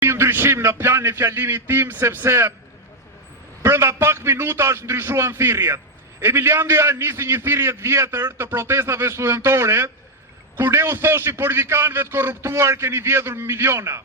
Një ndryshim në planin e fjalimit tim, sepse brenda pak minuta është ndryshuan thirrjet. Emiliandia nisi një thirrje të vjetër të protestave studentore, kur ne u thoshim politikanëve të korruptuar keni vjedhur miliona.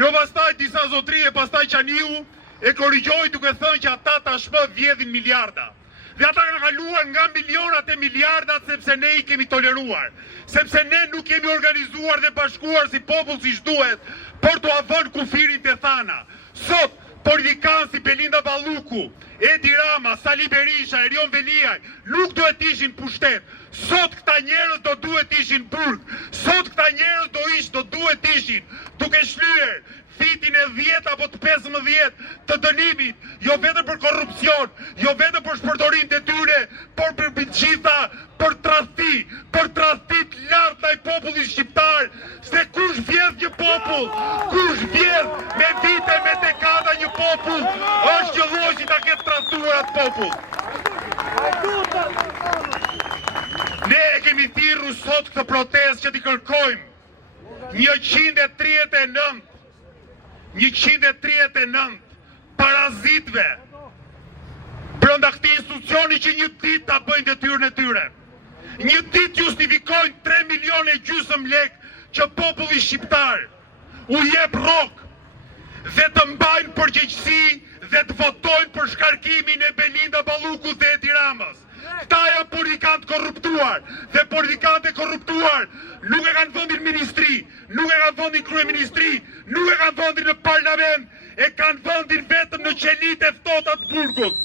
Jo pastaj disa zotri e pastaj Qaniu e korrigjoi duke thënë që ata tashmë vjedhin miliarda. Dhe ata kanë kaluar nga milionat e miliardat sepse ne i kemi toleruar, sepse ne nuk kemi organizuar dhe bashkuar si popull siç duhet, por t'u avën kufirin të thana. Sot, politikanë si Belinda Balluku, Edi Rama, Sali Berisha, Erion Veliaj, nuk duhet ishin pushtet. Sot këta njerëz do duhet ishin burg. Sot këta njerëz do duhet ishin duke shlyer fitin e 10 apo të 15 të dënimit, jo vetëm për korrupsion, jo vetëm për shpërdorim detyre, por për gjitha për tradhti, për tradhti të larta i popullit shqiptar, se kush vjedh një popull, kush vjedh me vite, me dekada një popull, është që lloji ta ketë tradhtuar atë popull. Ne e kemi thirrur sot këtë protestë që t'i kërkojmë 139 parazitëve brenda këtij institucioni që një ditë ta bëjnë detyrën e tyre. Një ditë justifikojnë 3,5 milionë lekë që populli shqiptar u jep rrok dhe të mbajnë përgjegjësi dhe të votojnë për shkarkimin e Belinda Ballukut dhe Edi Ramës. Këta janë politikanë korruptuar dhe politikanët e korruptuar nuk e kanë vendin ministri, nuk e kanë vendin kryeministri, nuk e kanë vendin në parlament, e kanë vendin vetëm në qelitë e ftohta të burgut.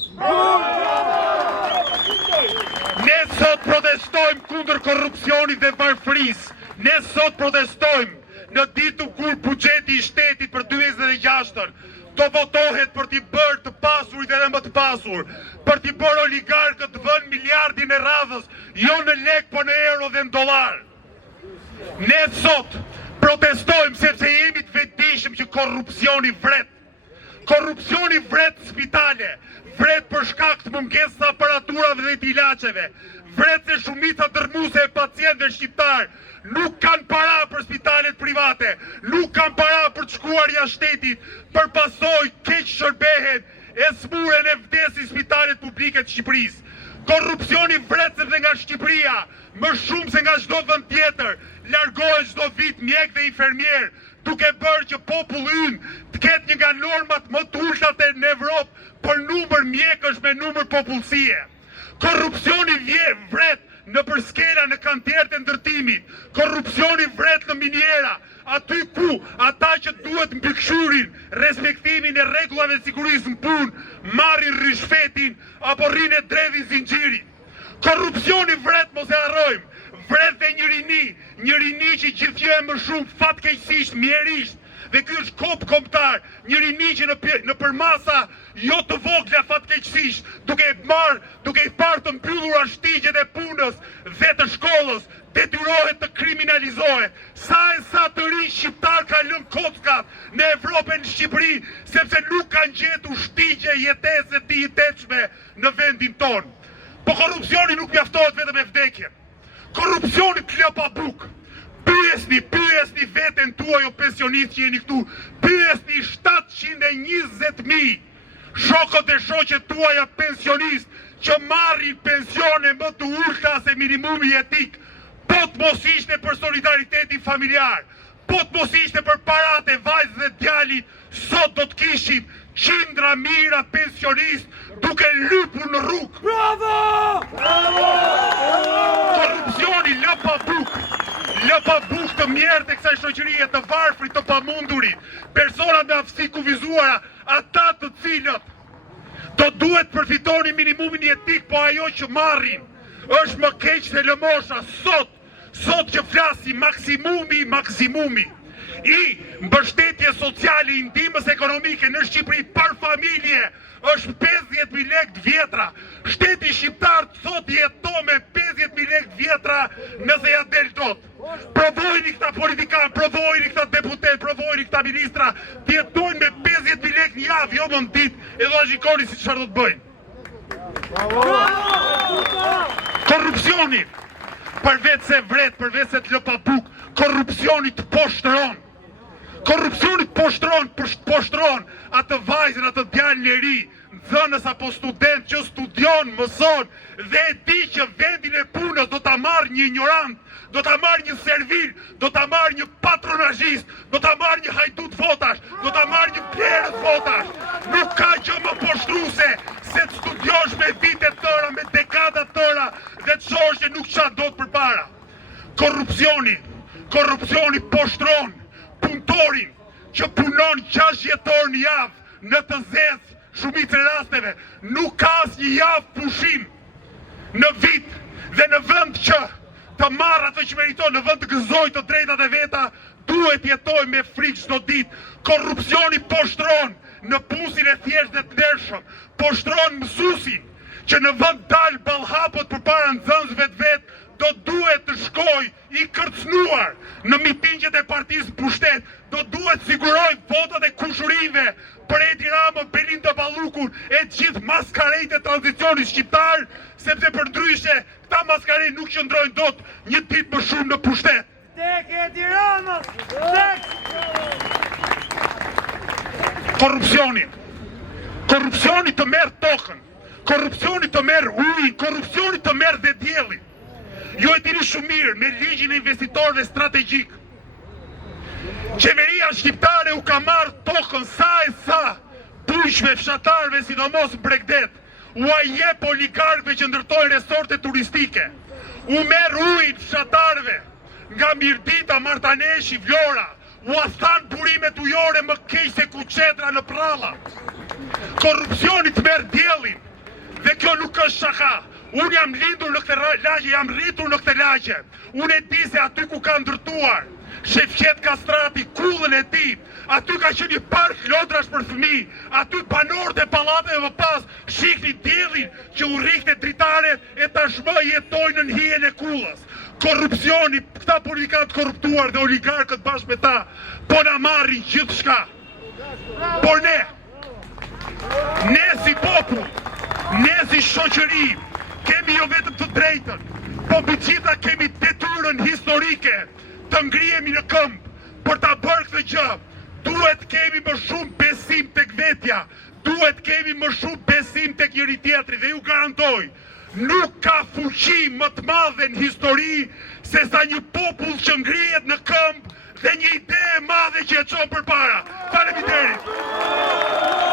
Ne sot protestojmë kundër korrupsionit dhe varfërisë. Ne sot protestojmë në ditën kur buxheti i shtetit për 2026-ën do votohet për t'i bërë të pasurit edhe më të pasur, për t'i bërë oligarkët të vënë miliardin e radhës, jo në lek, po në euro dhe në dollar. Ne sot protestojmë sepse jemi të vetëdijshëm që korrupsioni vret. Korrupsioni vret spitale, vret për shkak të mungesës së aparaturave dhe të ilaçeve, vret se shumica dërmuese e pacientëve shqiptar nuk kanë para për spitalet private, nuk kanë para për të shkuar jashtë shtetit, për pasojë keq shërbehet e smuren e vdesin spitalet publike të Shqipërisë. Korrupsioni vret sepse nga Shqipëria, më shumë se nga çdo vend tjetër, largohen çdo vit mjek dhe infermier, duke bërë që populli ynë të ketë një nga normat më të ulta në Evropë për numër mjekësh me numër popullsie. Korrupsioni vret në përskela në kantierët e ndërtimit, korrupsioni vret në miniera, aty ku ata që duhet mbikëqyrin respektimin e rregullave sigurisë në punë, marrin rishfetin apo rrinë dredhin zinxhirin. Korrupsioni vret, mos e harrojmë, vret dhe një rini që gjithë më shumë fatkeqësisht, mjerisht, dhe ky është kop kombëtar, një rini që në përmasa jo të vogla fatkeqësisht, duke i parë të mbyllura shtigjet e punës dhe të shkollës, detyrohet të kriminalizohet. Sa të rinj shqiptar kanë lënë kockat në Evropë e në Shqipëri, sepse nuk kanë gjetur shtigje jetese të jetetshme në vendin tonë. Po korrupsioni nuk mjaftohet vetëm me vdekjen. Korrupsioni të lë pa bukë. Pyesni veten tuaj o pensionistë që jeni këtu, pyesni 720.000 shokët e shoqet tuaja pensionistë që marrin pensione më të ulta se minimumi jetik, po të mos ishte për solidaritetin familjar, po të mos ishte për paratë e vajzës dhe djalit, sot do të kishim qindra mira pensionistë duke lypur në rrugë. Bravo! Korrupsioni lë pa bukë. Lë pa bukë të mjerë të kësaj shoqërie të varfrit të pamundurit, personat me aftësi kufizuara, ata të cilët do duhet përfitoni minimumin jetik, po ajo që marrin është më keq se lëmosha. Sot që flasi maksimumi i mbështetje sociale, i ndihmës ekonomike në Shqipëri për familje është 50.000 lekë të vjetra. Shteti shqiptar sot jeton me 50.000 lekë të vjetra nëse ja del dot. Provojni këta politikanë, provojni këta deputet, provojni këta ministra, të jetojnë me 50.000 lekë një javë, jo më në ditë, edhe a shikoni si çfarë do të bëjnë. Korrupsioni, përveç se vret, përveç se të lë pa bukë, korrupsioni të poshtëron. Korrupsioni poshtron atë vajzën, atë djalin e ri, nxënës apo student që studion, mëson dhe e di që vendin e punës do ta marrë një ignorant, do ta marrë një servil, do ta marrë një patronazhist, do ta marrë një hajdut votash, do ta marrë një blerës votash. Nuk ka gjë më poshtruese se të studiosh me vite tëra, me dekada tëra dhe të shohësh që nuk qa do të përpara. Korrupsioni poshtron punëtorin që punon 6 jetor në javë në të zezë, shumicë e rasteve, nuk ka asnjë javë pushim në vit dhe në vend që të marrë atë që meriton, në vend të gëzoj të drejtat e veta, duhet jetoj me frikë çdo ditë. Korrupsioni poshtron në punësin e thjeshtë dhe të ndershëm, poshtron mësuesin që në vend dal ballhapot përpara nxënësve të vet, do duhet të shkoj i kërcënuar në mitingjet e partisë pushtet, do duhet siguroj votat e kushurive për Edi Ramën, Belinda Ballukun e gjithë maskarejt e tranzicionit shqiptar, sepse për ndryshe këta maskarejt nuk qëndrojnë dot një ditë më shumë në pushtet. Tek Edi Ramës! Tek! Korrupsioni të merr tokën, korrupsioni të merr ujin, korrupsioni të merr dhe diellin. Ju e dini shumë mirë me ligjin e investitorëve strategjik. Qeveria shqiptare u ka marrë tokën sa e sa bujshme fshatarve, sidomos Bregdet, u a jep oligarkëve që ndërtojnë resorte turistike, u merr ujin fshatarve nga Mirdita, Martaneshi, Vlora, u a than burimet ujore më keq se kuçetra në pralla. Korrupsioni të merr diellin dhe kjo nuk është shaka. Unë jam lindur në këtë lagje, jam rritur në këtë lagje. Unë e di se aty ku ka ndërtuar Shefqet Kastrati kullën e tij, aty ka qenë një park lodrash për fëmijë, aty banorët e pallateve më pas shihnin diellin që u rrihte dritaret e tashmë jetojnë në hijen e kullës. Korrupsioni, këta politikanë korruptuar dhe oligarkët bashkë me ta, po na marrin gjithçka. Por ne si popull, ne si shoqëri, kemi jo vetëm të drejtën, po mbi gjitha kemi detyrën historike të ngrihemi në këmbë për ta bërë këtë gjë. Duhet kemi më shumë besim tek vetja, duhet kemi më shumë besim tek njëri tjetri dhe ju garantoj, nuk ka fuqi më të madhe në histori se sa një popull që ngrihet në këmbë dhe një ide e madhe që e çon përpara. Faleminderit.